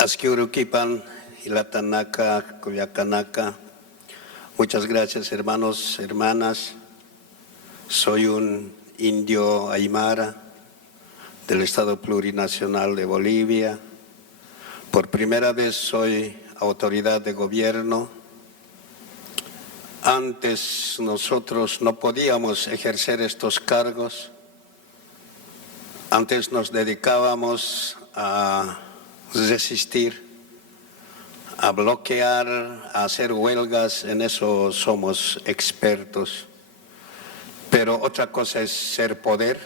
Asquiuruquipan, Ilatanaka, Cuyacanaka. Muchas gracias, hermanos, hermanas. Soy un indio aymara del Estado Plurinacional de Bolivia. Por primera vez soy autoridad de gobierno. Antes nosotros no podíamos ejercer estos cargos. Antes nos dedicábamos a resistir, a bloquear, a hacer huelgas, en eso somos expertos. Pero otra cosa es ser poder,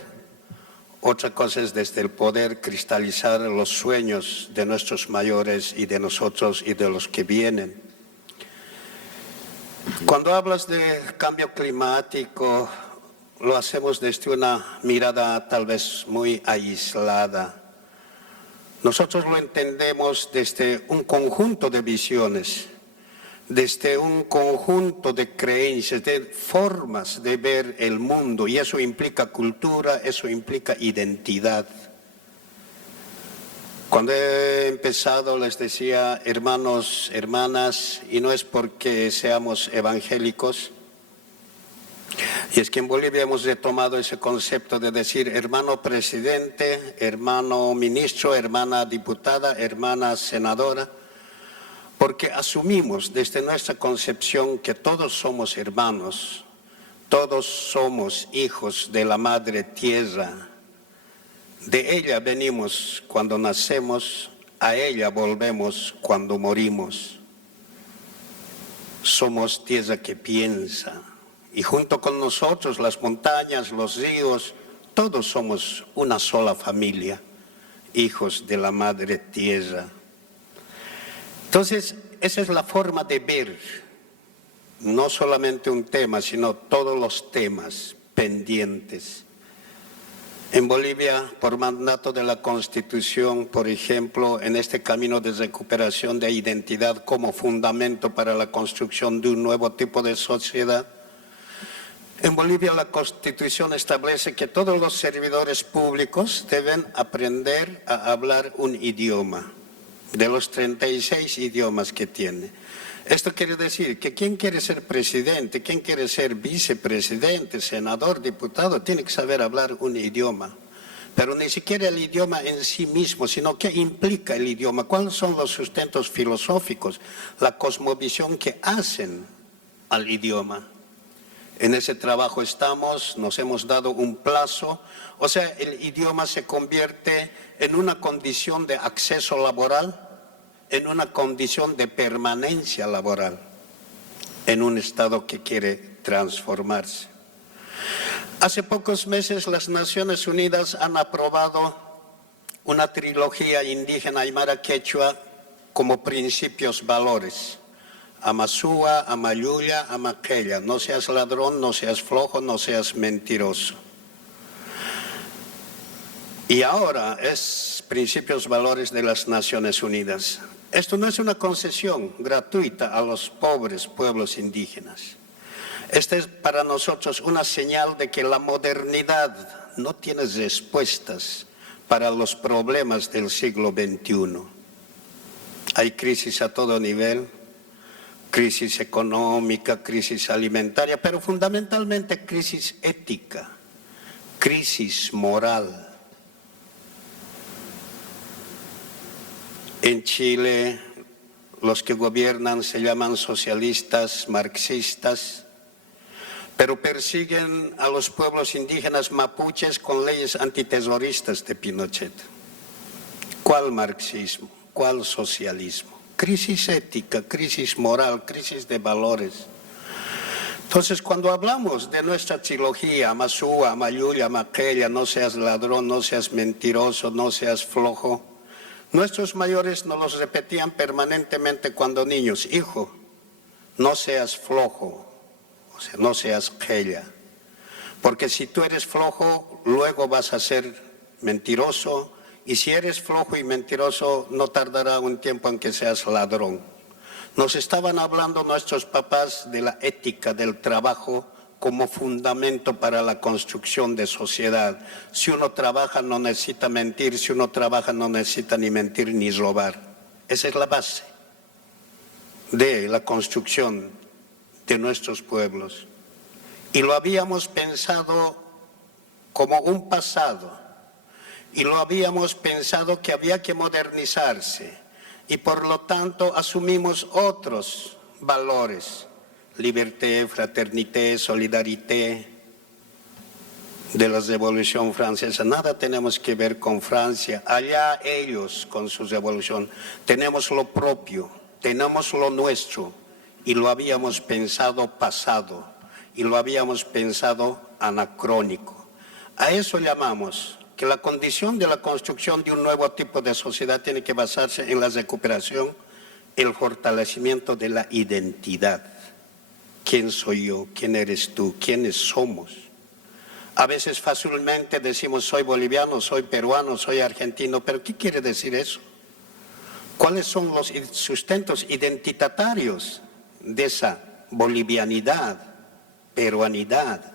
otra cosa es desde el poder cristalizar los sueños de nuestros mayores y de nosotros y de los que vienen. Cuando hablas de cambio climático, lo hacemos desde una mirada tal vez muy aislada. Nosotros lo entendemos desde un conjunto de visiones, desde un conjunto de creencias, de formas de ver el mundo, y eso implica cultura, eso implica identidad. Cuando he empezado les decía hermanos, hermanas, y no es porque seamos evangélicos, y es que en Bolivia hemos retomado ese concepto de decir hermano presidente, hermano ministro, hermana diputada, hermana senadora, porque asumimos desde nuestra concepción que todos somos hermanos, todos somos hijos de la madre tierra. De ella venimos cuando nacemos, a ella volvemos cuando morimos. Somos tierra que piensa. Y junto con nosotros, las montañas, los ríos, todos somos una sola familia, hijos de la madre tierra. Entonces, esa es la forma de ver, no solamente un tema, sino todos los temas pendientes. En Bolivia, por mandato de la Constitución, por ejemplo, en este camino de recuperación de identidad como fundamento para la construcción de un nuevo tipo de sociedad, en Bolivia la Constitución establece que todos los servidores públicos deben aprender a hablar un idioma, de los 36 idiomas que tiene. Esto quiere decir que quien quiere ser presidente, quien quiere ser vicepresidente, senador, diputado, tiene que saber hablar un idioma. Pero ni siquiera el idioma en sí mismo, sino qué implica el idioma, cuáles son los sustentos filosóficos, la cosmovisión que hacen al idioma. En ese trabajo estamos, nos hemos dado un plazo, o sea, el idioma se convierte en una condición de acceso laboral, en una condición de permanencia laboral, en un Estado que quiere transformarse. Hace pocos meses las Naciones Unidas han aprobado una trilogía indígena aymara quechua como principios valores. Amasúa, Amayuya, Amaquella, no seas ladrón, no seas flojo, no seas mentiroso. Y ahora es principios valores de las Naciones Unidas. Esto no es una concesión gratuita a los pobres pueblos indígenas. Esta es para nosotros una señal de que la modernidad no tiene respuestas para los problemas del siglo XXI. Hay crisis a todo nivel. Crisis económica, crisis alimentaria, pero fundamentalmente crisis ética, crisis moral. En Chile, los que gobiernan se llaman socialistas, marxistas, pero persiguen a los pueblos indígenas mapuches con leyes antiterroristas de Pinochet. ¿Cuál marxismo? ¿Cuál socialismo? Crisis ética, crisis moral, crisis de valores. Entonces, cuando hablamos de nuestra trilogía, Amasúa, Amayuya, Amaquella, no seas ladrón, no seas mentiroso, no seas flojo, nuestros mayores nos los repetían permanentemente cuando niños. Hijo, no seas flojo, o sea, no seas quella, porque si tú eres flojo, luego vas a ser mentiroso, y si eres flojo y mentiroso, no tardará un tiempo en que seas ladrón. Nos estaban hablando nuestros papás de la ética del trabajo como fundamento para la construcción de sociedad. Si uno trabaja no necesita mentir, si uno trabaja no necesita ni mentir ni robar. Esa es la base de la construcción de nuestros pueblos. Y lo habíamos pensado como un pasado, y lo habíamos pensado que había que modernizarse, y por lo tanto asumimos otros valores, liberté, fraternité, solidarité, de la Revolución Francesa. Nada tenemos que ver con Francia, allá ellos con su revolución. Tenemos lo propio, tenemos lo nuestro, y lo habíamos pensado pasado, y lo habíamos pensado anacrónico. A eso llamamos que la condición de la construcción de un nuevo tipo de sociedad tiene que basarse en la recuperación, el fortalecimiento de la identidad. ¿Quién soy yo? ¿Quién eres tú? ¿Quiénes somos? A veces fácilmente decimos soy boliviano, soy peruano, soy argentino, pero ¿qué quiere decir eso? ¿Cuáles son los sustentos identitarios de esa bolivianidad, peruanidad?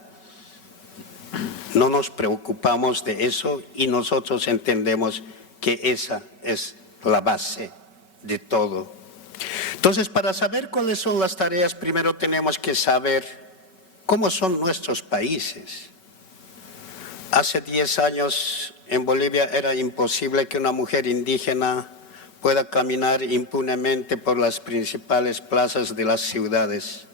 No nos preocupamos de eso y nosotros entendemos que esa es la base de todo. Entonces, para saber cuáles son las tareas, primero tenemos que saber cómo son nuestros países. Hace 10 años en Bolivia era imposible que una mujer indígena pueda caminar impunemente por las principales plazas de las ciudades.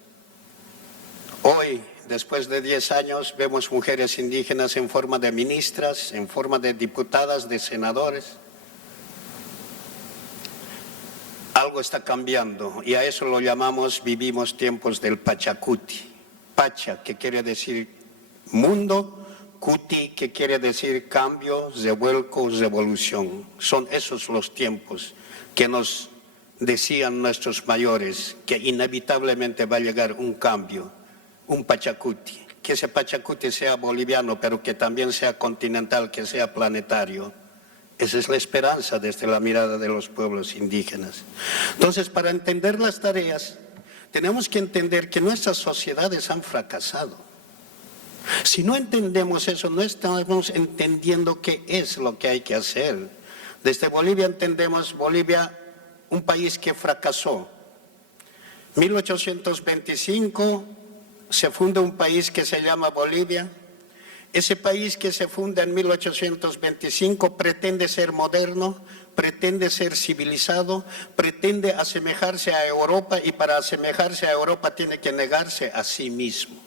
Hoy, después de 10 años, vemos mujeres indígenas en forma de ministras, en forma de diputadas, de senadores. Algo está cambiando y a eso lo llamamos vivimos tiempos del Pachacuti. Pacha, que quiere decir mundo, Cuti, que quiere decir cambio, revuelco, revolución. Son esos los tiempos que nos decían nuestros mayores, que inevitablemente va a llegar un cambio, un Pachacuti. Que ese Pachacuti sea boliviano, pero que también sea continental, que sea planetario. Esa es la esperanza desde la mirada de los pueblos indígenas. Entonces, para entender las tareas, tenemos que entender que nuestras sociedades han fracasado. Si no entendemos eso, no estamos entendiendo qué es lo que hay que hacer. Desde Bolivia entendemos Bolivia, un país que fracasó. 1825 se funda un país que se llama Bolivia. Ese país que se funda en 1825 pretende ser moderno, pretende ser civilizado, pretende asemejarse a Europa y para asemejarse a Europa tiene que negarse a sí mismo.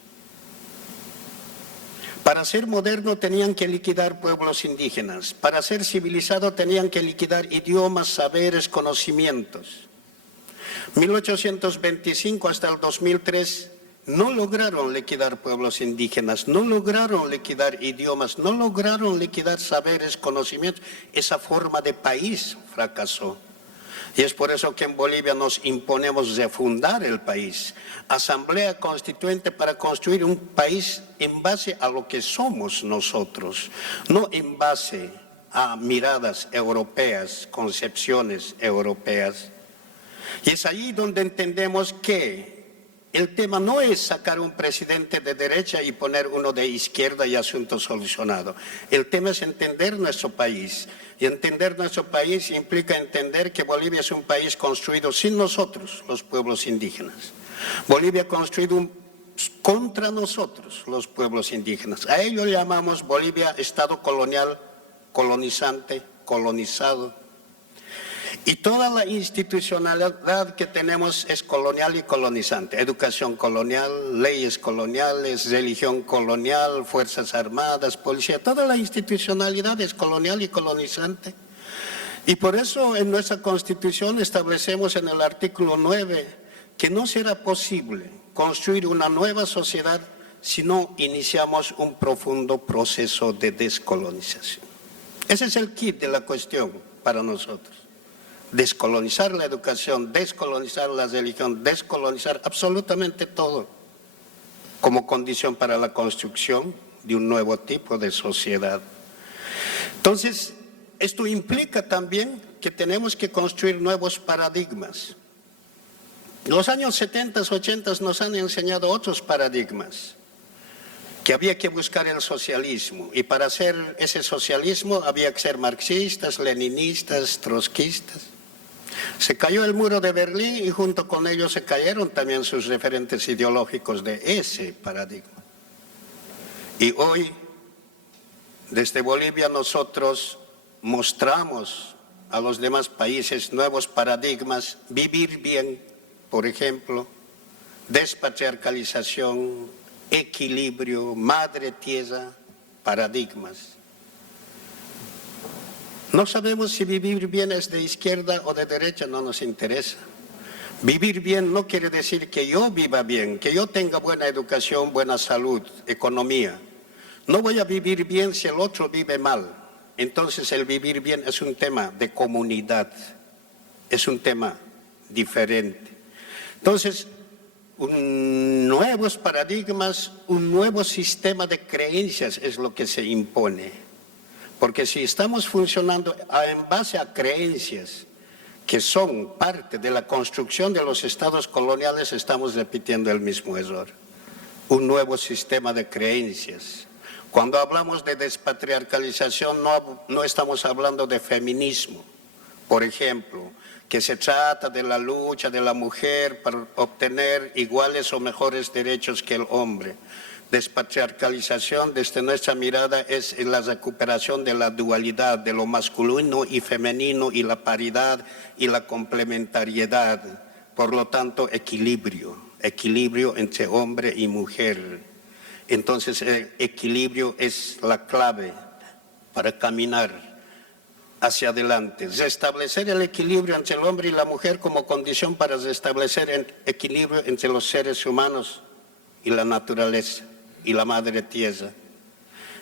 Para ser moderno tenían que liquidar pueblos indígenas, para ser civilizado tenían que liquidar idiomas, saberes, conocimientos. 1825 hasta el 2003 no lograron liquidar pueblos indígenas, no lograron liquidar idiomas, no lograron liquidar saberes, conocimientos. Esa forma de país fracasó. Y es por eso que en Bolivia nos imponemos refundar el país. Asamblea Constituyente para construir un país en base a lo que somos nosotros, no en base a miradas europeas, concepciones europeas. Y es ahí donde entendemos que el tema no es sacar un presidente de derecha y poner uno de izquierda y asunto solucionado. El tema es entender nuestro país. Y entender nuestro país implica entender que Bolivia es un país construido sin nosotros, los pueblos indígenas. Bolivia construido contra nosotros, los pueblos indígenas. A ello llamamos Bolivia Estado colonial, colonizante, colonizado. Y toda la institucionalidad que tenemos es colonial y colonizante. Educación colonial, leyes coloniales, religión colonial, fuerzas armadas, policía. Toda la institucionalidad es colonial y colonizante. Y por eso en nuestra Constitución establecemos en el artículo 9 que no será posible construir una nueva sociedad si no iniciamos un profundo proceso de descolonización. Ese es el kit de la cuestión para nosotros. Descolonizar la educación, descolonizar la religión, descolonizar absolutamente todo como condición para la construcción de un nuevo tipo de sociedad. Entonces, esto implica también que tenemos que construir nuevos paradigmas. Los años 70, 80 nos han enseñado otros paradigmas, que había que buscar el socialismo y para hacer ese socialismo había que ser marxistas, leninistas, trotskistas. Se cayó el muro de Berlín y junto con ello se cayeron también sus referentes ideológicos de ese paradigma. Y hoy, desde Bolivia, nosotros mostramos a los demás países nuevos paradigmas, vivir bien, por ejemplo, despatriarcalización, equilibrio, madre tierra, paradigmas. No sabemos si vivir bien es de izquierda o de derecha, no nos interesa. Vivir bien no quiere decir que yo viva bien, que yo tenga buena educación, buena salud, economía. No voy a vivir bien si el otro vive mal. Entonces el vivir bien es un tema de comunidad, es un tema diferente. Entonces, nuevos paradigmas, un nuevo sistema de creencias es lo que se impone. Porque si estamos funcionando en base a creencias que son parte de la construcción de los estados coloniales, estamos repitiendo el mismo error. Un nuevo sistema de creencias. Cuando hablamos de despatriarcalización no estamos hablando de feminismo, por ejemplo, que se trata de la lucha de la mujer para obtener iguales o mejores derechos que el hombre. Despatriarcalización, desde nuestra mirada, es la recuperación de la dualidad, de lo masculino y femenino, y la paridad y la complementariedad. Por lo tanto, equilibrio entre hombre y mujer. Entonces, el equilibrio es la clave para caminar hacia adelante. Restablecer el equilibrio entre el hombre y la mujer como condición para restablecer el equilibrio entre los seres humanos y la naturaleza y la madre tierra.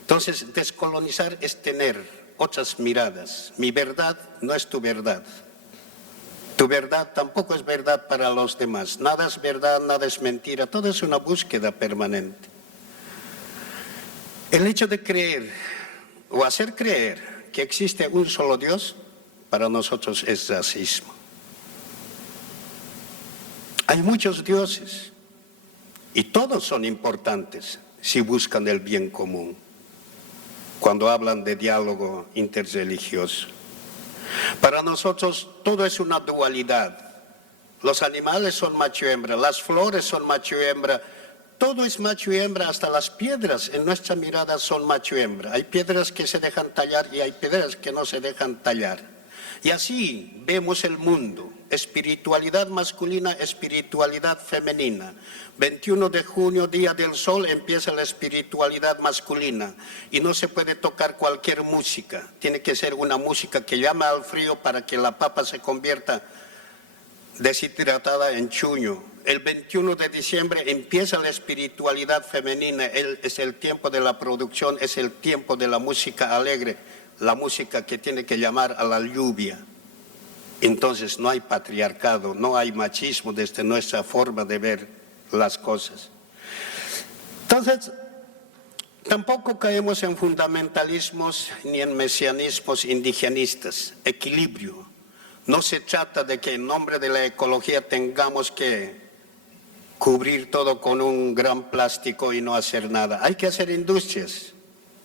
Entonces, descolonizar es tener otras miradas. Mi verdad no es tu verdad. Tu verdad tampoco es verdad para los demás. Nada es verdad, nada es mentira. Todo es una búsqueda permanente. El hecho de creer o hacer creer que existe un solo Dios, para nosotros es racismo. Hay muchos dioses y todos son importantes si buscan el bien común, cuando hablan de diálogo interreligioso. Para nosotros todo es una dualidad. Los animales son macho y hembra, las flores son macho y hembra, todo es macho y hembra, hasta las piedras en nuestra mirada son macho y hembra. Hay piedras que se dejan tallar y hay piedras que no se dejan tallar. Y así vemos el mundo, espiritualidad masculina, espiritualidad femenina. 21 de junio, Día del Sol, empieza la espiritualidad masculina y no se puede tocar cualquier música. Tiene que ser una música que llama al frío para que la papa se convierta deshidratada en chuño. El 21 de diciembre empieza la espiritualidad femenina, es el tiempo de la producción, es el tiempo de la música alegre, la música que tiene que llamar a la lluvia. Entonces no hay patriarcado, no hay machismo desde nuestra forma de ver las cosas. Entonces, tampoco caemos en fundamentalismos ni en mesianismos indigenistas. Equilibrio. No se trata de que en nombre de la ecología tengamos que cubrir todo con un gran plástico y no hacer nada. Hay que hacer industrias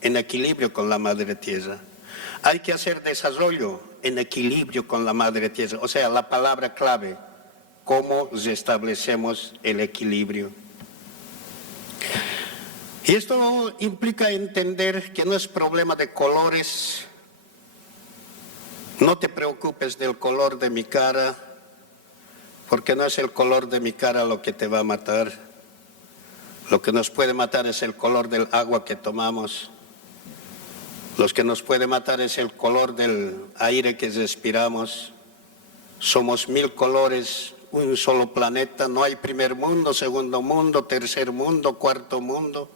en equilibrio con la madre tierra. Hay que hacer desarrollo en equilibrio con la madre tierra. O sea, la palabra clave, cómo restablecemos el equilibrio. Y esto implica entender que no es problema de colores. No te preocupes del color de mi cara, porque no es el color de mi cara lo que te va a matar. Lo que nos puede matar es el color del agua que tomamos. Lo que nos puede matar es el color del aire que respiramos. Somos 1000 colores, un solo planeta. No hay primer mundo, segundo mundo, tercer mundo, cuarto mundo.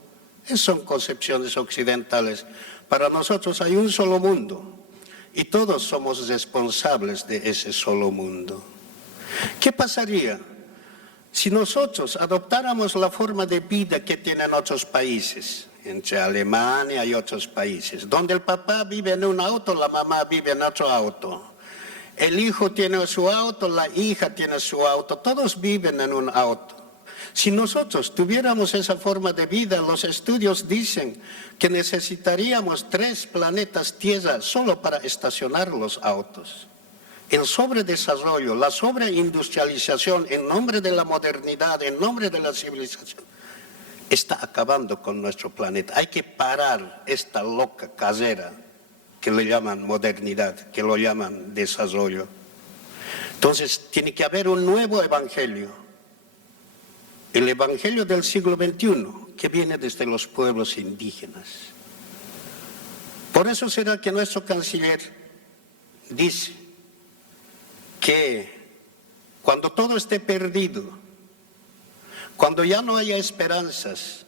Esas son concepciones occidentales. Para nosotros hay un solo mundo y todos somos responsables de ese solo mundo. ¿Qué pasaría si nosotros adoptáramos la forma de vida que tienen otros países? Entre Alemania y otros países, donde el papá vive en un auto, la mamá vive en otro auto. El hijo tiene su auto, la hija tiene su auto, todos viven en un auto. Si nosotros tuviéramos esa forma de vida, los estudios dicen que necesitaríamos 3 planetas Tierra solo para estacionar los autos. El sobredesarrollo, la sobreindustrialización en nombre de la modernidad, en nombre de la civilización, está acabando con nuestro planeta. Hay que parar esta loca carrera que le llaman modernidad, que lo llaman desarrollo. Entonces, tiene que haber un nuevo evangelio. El evangelio del siglo XXI, que viene desde los pueblos indígenas. Por eso será que nuestro canciller dice que cuando todo esté perdido, cuando ya no haya esperanzas,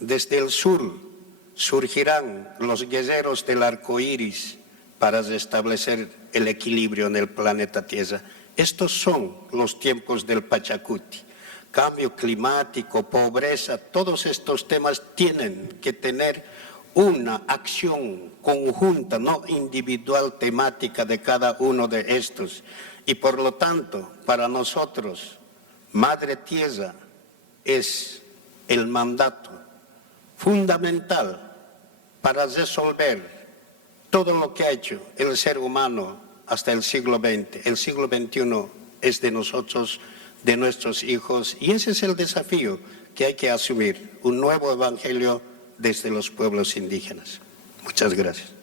desde el sur surgirán los guerreros del arco iris para restablecer el equilibrio en el planeta Tierra. Estos son los tiempos del Pachacuti. Cambio climático, pobreza, todos estos temas tienen que tener una acción conjunta, no individual, temática de cada uno de estos. Y por lo tanto, para nosotros, Madre Tierra es el mandato fundamental para resolver todo lo que ha hecho el ser humano hasta el siglo XX. El siglo XXI es de nosotros, de nuestros hijos, y ese es el desafío que hay que asumir, un nuevo evangelio desde los pueblos indígenas. Muchas gracias.